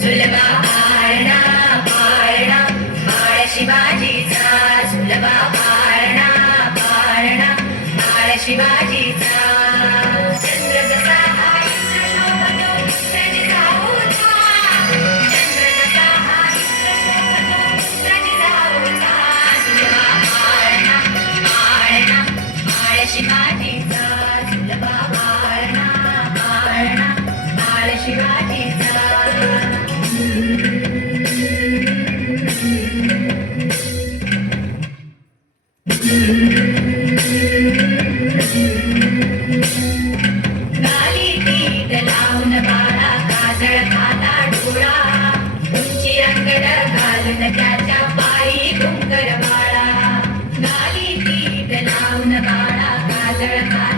सुलभा पाळणा पाळणा बाळ शिवाजीचा सुलभा पाळणा पाळणा बाळ शिवाजीचा चंद्र कसा हा इंद्र शोभतो त्याची जाऊचा चंद्र कसा हा इंद्र शोभतो त्याची जाऊचा सुलभा पाळणा पाळणा बाळ शिवाजीचा सुलभा पाळणा पाळणा बाळ शिवाजीचा गाली पीठ लावून बाळा काजळ खाला डोळा उंची अंगड घालून त्याच्या पायी घुंगर बाळा गाली पीठ लावून बाळा काजळ खाला